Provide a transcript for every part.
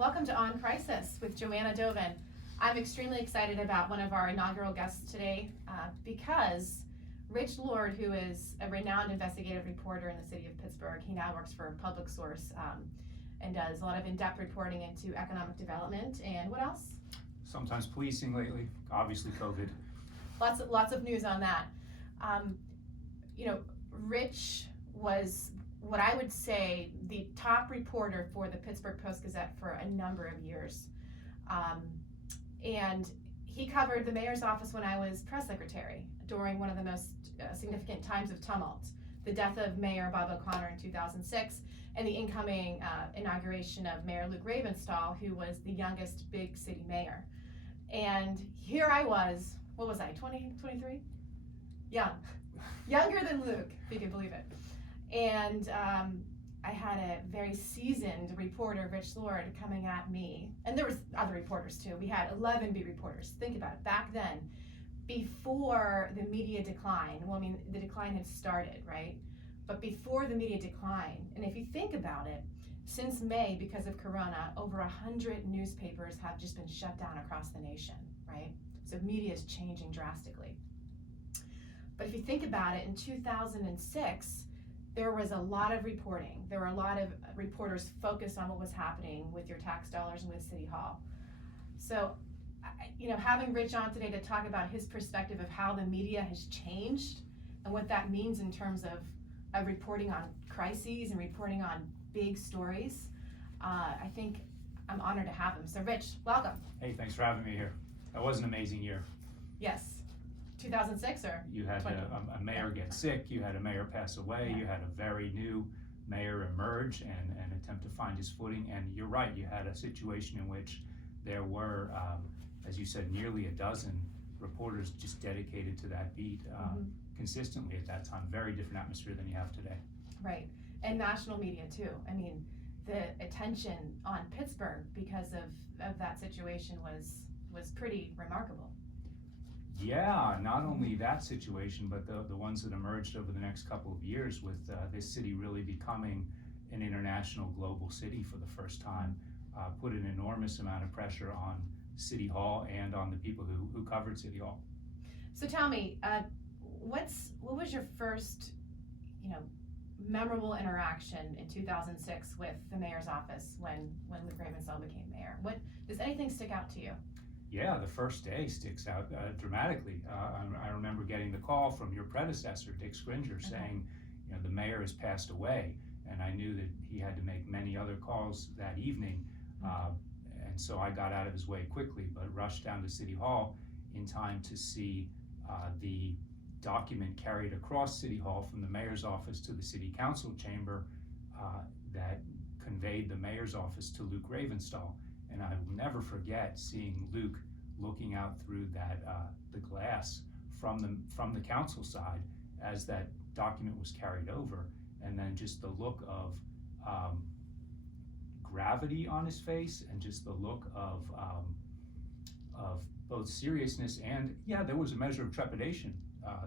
Welcome to On Crisis with Joanna Doven. I'm extremely excited about one of our inaugural guests today because Rich Lord, who is a renowned investigative reporter in the city of Pittsburgh, he now works for PublicSource and does a lot of in-depth reporting into economic development and what else? Sometimes policing lately, obviously COVID. Lots of news on that. Rich was what I would say the top reporter for the Pittsburgh Post-Gazette for a number of years. And he covered the mayor's office when I was press secretary during one of the most significant times of tumult, the death of Mayor Bob O'Connor in 2006, and the incoming inauguration of Mayor Luke Ravenstahl, who was the youngest big city mayor. And here I was, what was I, 20, 23? Young. Younger than Luke, if you can believe it. And I had a very seasoned reporter, Rich Lord, coming at me. And there was other reporters too. We had 11 beat reporters. Think about it. Back then, before the media decline, well, I mean, the decline had started, right? But before the media decline, and if you think about it, since May, because of Corona, over 100 newspapers have just been shut down across the nation, right? So media is changing drastically. But if you think about it, in 2006, there was a lot of reporting. There were a lot of reporters focused on what was happening with your tax dollars and with City Hall. So, having Rich on today to talk about his perspective of how the media has changed and what that means in terms of reporting on crises and reporting on big stories, I think I'm honored to have him. So Rich, welcome. Hey, thanks for having me here. That was an amazing year. Yes. 2006 or? You had a mayor get sick, you had a mayor pass away, you had a very new mayor emerge and attempt to find his footing, and you're right, you had a situation in which there were, as you said, nearly a dozen reporters just dedicated to that beat consistently at that time. Very different atmosphere than you have today. Right, and national media too. I mean, the attention on Pittsburgh because of that situation was pretty remarkable. Yeah, not only that situation, but the ones that emerged over the next couple of years with this city really becoming an international global city for the first time, put an enormous amount of pressure on City Hall and on the people who covered City Hall. So tell me, what was your first, memorable interaction in 2006 with the mayor's office when Luke Ravenstahl became mayor? Does anything stick out to you? Yeah, the first day sticks out dramatically. I remember getting the call from your predecessor, Dick Scringer, saying, the mayor has passed away, and I knew that he had to make many other calls that evening, and so I got out of his way quickly, but rushed down to City Hall in time to see the document carried across City Hall from the mayor's office to the city council chamber that conveyed the mayor's office to Luke Ravenstahl. And I will never forget seeing Luke looking out through that the glass from the council side as that document was carried over, and then just the look of gravity on his face, and just the look of both seriousness and there was a measure of trepidation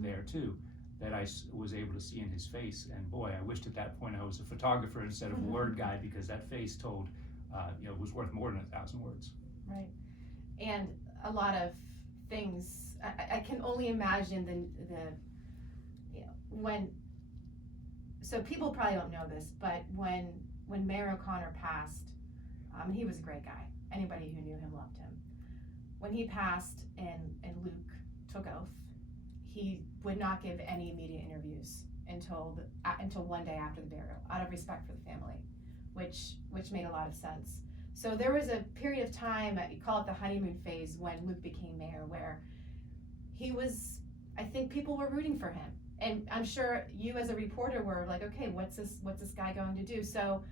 there too that I was able to see in his face. And boy, I wished at that point I was a photographer instead of a word guy, because that face told. Was worth more than 1,000 words. Right, and a lot of things. I can only imagine when. So people probably don't know this, but when Mayor O'Connor passed, he was a great guy. Anybody who knew him loved him. When he passed and Luke took oath, he would not give any media interviews until one day after the burial, out of respect for the family. Which made a lot of sense. So there was a period of time, you call it the honeymoon phase, when Luke became mayor, where I think people were rooting for him. And I'm sure you as a reporter were like, okay, what's this guy going to do? So,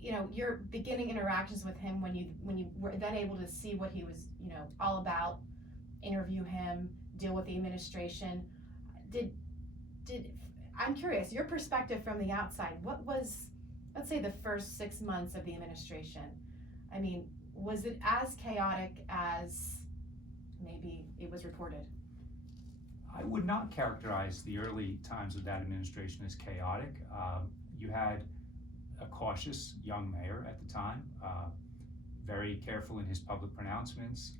your beginning interactions with him when you were then able to see what he was, all about, interview him, deal with the administration, I'm curious, your perspective from the outside, what was, let's say, the first 6 months of the administration? I mean, was it as chaotic as maybe it was reported? I would not characterize the early times of that administration as chaotic. You had a cautious young mayor at the time. very careful in his public pronouncements.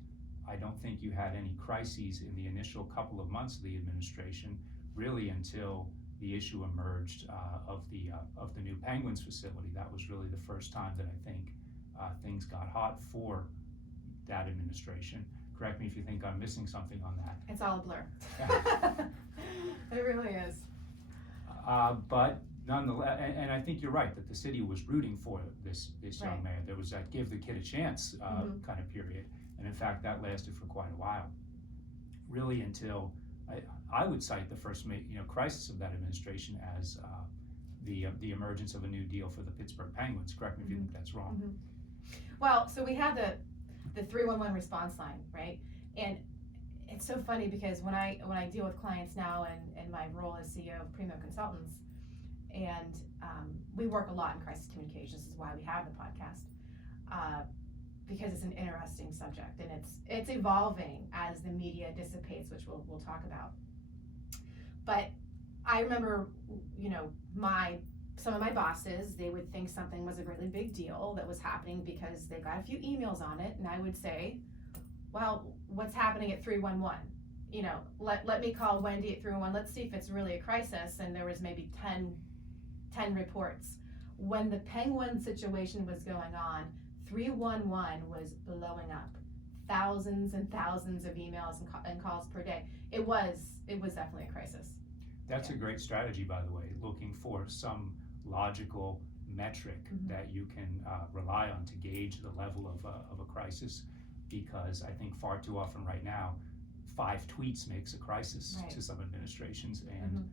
I don't think you had any crises in the initial couple of months of the administration, really until the issue emerged of the new Penguins facility. That was really the first time that I think things got hot for that administration. Correct me if you think I'm missing something on that. It's all a blur. It really is. But nonetheless, and I think you're right that the city was rooting for this young Right. mayor. There was that give the kid a chance kind of period, and in fact that lasted for quite a while, really until I would cite the first crisis of that administration as the emergence of a new deal for the Pittsburgh Penguins. Correct me if you think that's wrong. Well, so we had the 311 response line, right? And it's so funny because when I deal with clients now in my role as CEO of Premo Consultants, and we work a lot in crisis communications. This is why we have the podcast, because it's an interesting subject and it's evolving as the media dissipates, which we'll talk about. But I remember, some of my bosses, they would think something was a really big deal that was happening because they got a few emails on it, and I would say, well, what's happening at 311? Let me call Wendy at 311. Let's see if it's really a crisis. And there was maybe 10 reports. When the Penguin situation was going on, 311 was blowing up. Thousands and thousands of emails and calls per day. It was definitely a crisis. That's a great strategy, by the way, looking for some logical metric that you can rely on to gauge the level of a crisis, because I think far too often right now, 5 tweets makes a crisis to some administrations, and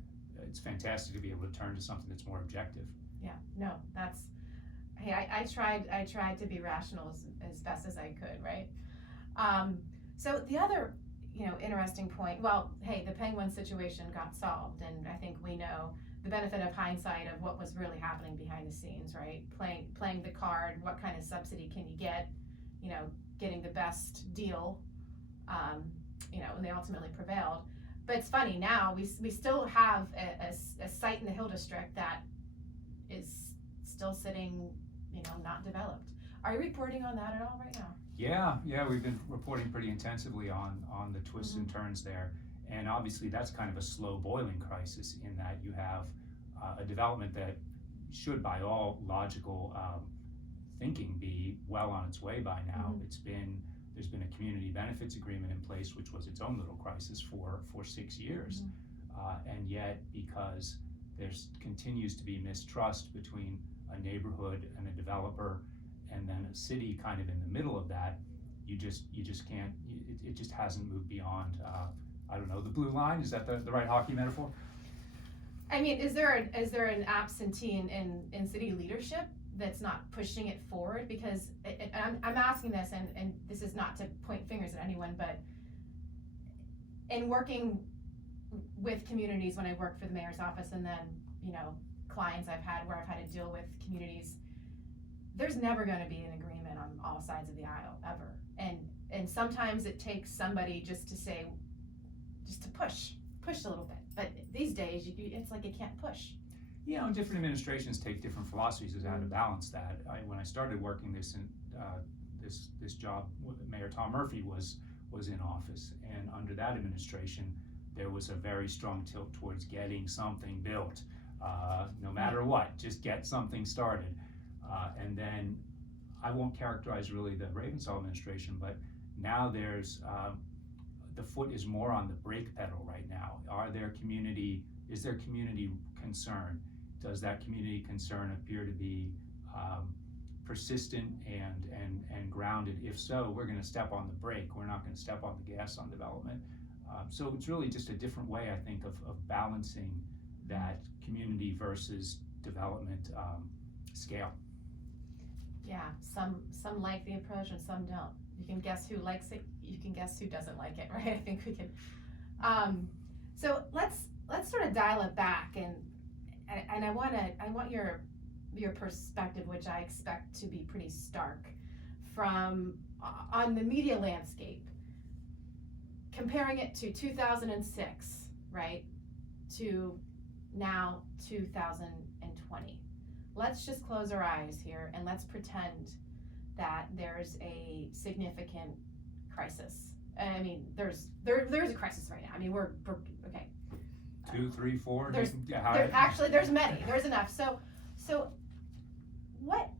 it's fantastic to be able to turn to something that's more objective. Yeah, no, I tried to be rational as best as I could, right? So the other, interesting point, well, hey, the Penguin situation got solved, and I think we know the benefit of hindsight of what was really happening behind the scenes, right? Playing the card, what kind of subsidy can you get, getting the best deal, and they ultimately prevailed. But it's funny, now we still have a site in the Hill District that is still sitting, not developed. Are you reporting on that at all right now? Yeah, we've been reporting pretty intensively on the twists and turns there, and obviously that's kind of a slow boiling crisis in that you have a development that should, by all logical thinking, be well on its way by now. There's been a community benefits agreement in place, which was its own little crisis for 6 years, and yet because there's continues to be mistrust between a neighborhood and a developer, and then a city kind of in the middle of that, you just can't. It just hasn't moved beyond. I don't know, the blue line. Is that the right hockey metaphor? I mean, is there an absentee in city leadership that's not pushing it forward? Because I'm asking this, and this is not to point fingers at anyone, but in working with communities, when I worked for the mayor's office, and then clients I've had where I've had to deal with communities, there's never going to be an agreement on all sides of the aisle ever, and sometimes it takes somebody just to push a little bit. But these days, it's like you can't push. Different administrations take different philosophies as how to balance that. When I started working this job, Mayor Tom Murphy was in office, and under that administration, there was a very strong tilt towards getting something built, no matter what, just get something started. And then I won't characterize really the Ravensall administration, but now there's the foot is more on the brake pedal right now. Is there community concern? Does that community concern appear to be persistent and grounded? If so, we're going to step on the brake. We're not going to step on the gas on development. So it's really just a different way, I think, of balancing that community versus development scale. Yeah, some like the approach and some don't. You can guess who likes it. You can guess who doesn't like it, right? I think we can. So let's sort of dial it back, and I want your perspective, which I expect to be pretty stark, from on the media landscape, comparing it to 2006, right, to now 2020. Let's just close our eyes here and let's pretend that there's a significant crisis. I mean, there's a crisis right now. I mean, we're okay. 2, 3, 4. There's many. There's enough. So what,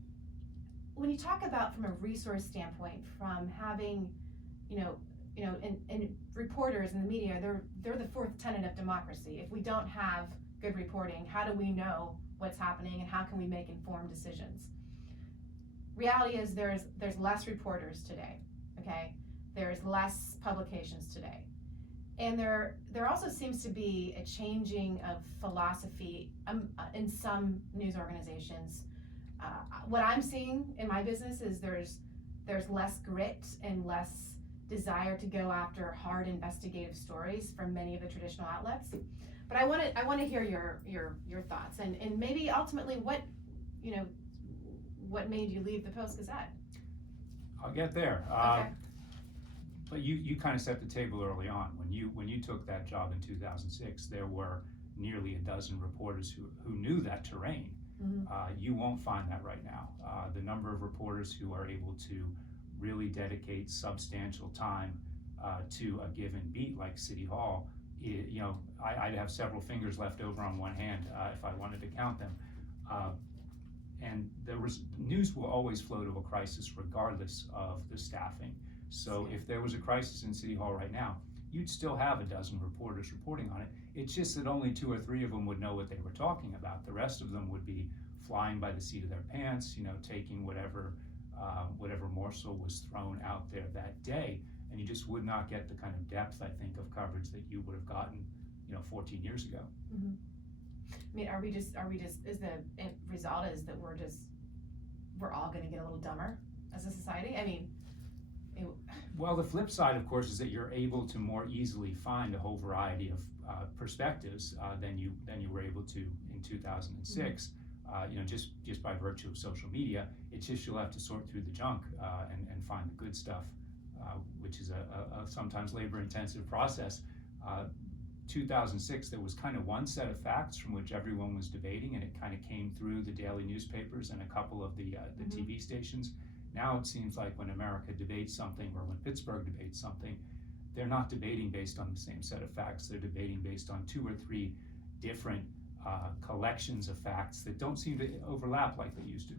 when you talk about from a resource standpoint, from having, and reporters in the media, they're the fourth tenet of democracy. If we don't have good reporting, how do we know what's happening and how can we make informed decisions? Reality is there's less reporters today, okay? There's less publications today. And there also seems to be a changing of philosophy in some news organizations. What I'm seeing in my business is there's less grit and less desire to go after hard investigative stories from many of the traditional outlets. But I want to hear your thoughts and maybe ultimately what made you leave the Post-Gazette? I'll get there. Okay. But you kind of set the table early on. When you took that job in 2006, there were nearly a dozen reporters who knew that terrain. Mm-hmm. You won't find that right now. The number of reporters who are able to really dedicate substantial time to a given beat like City Hall, I'd have several fingers left over on one hand if I wanted to count them. And news will always flow to a crisis regardless of the staffing. So if there was a crisis in City Hall right now, you'd still have a dozen reporters reporting on it. It's just that only 2 or 3 of them would know what they were talking about. The rest of them would be flying by the seat of their pants, taking whatever morsel was thrown out there that day. And you just would not get the kind of depth, I think, of coverage that you would have gotten, 14 years ago. Mm-hmm. I mean, are we just, is the end result is that we're all gonna get a little dumber as a society? I mean, well, the flip side, of course, is that you're able to more easily find a whole variety of perspectives than you were able to in 2006. Mm-hmm. Just by virtue of social media, it's just you'll have to sort through the junk and find the good stuff, which is a sometimes labor-intensive process. 2006, there was kind of one set of facts from which everyone was debating, and it kind of came through the daily newspapers and a couple of the mm-hmm. TV stations. Now it seems like when America debates something, or when Pittsburgh debates something, they're not debating based on the same set of facts. They're debating based on 2 or 3 different collections of facts that don't seem to overlap like they used to.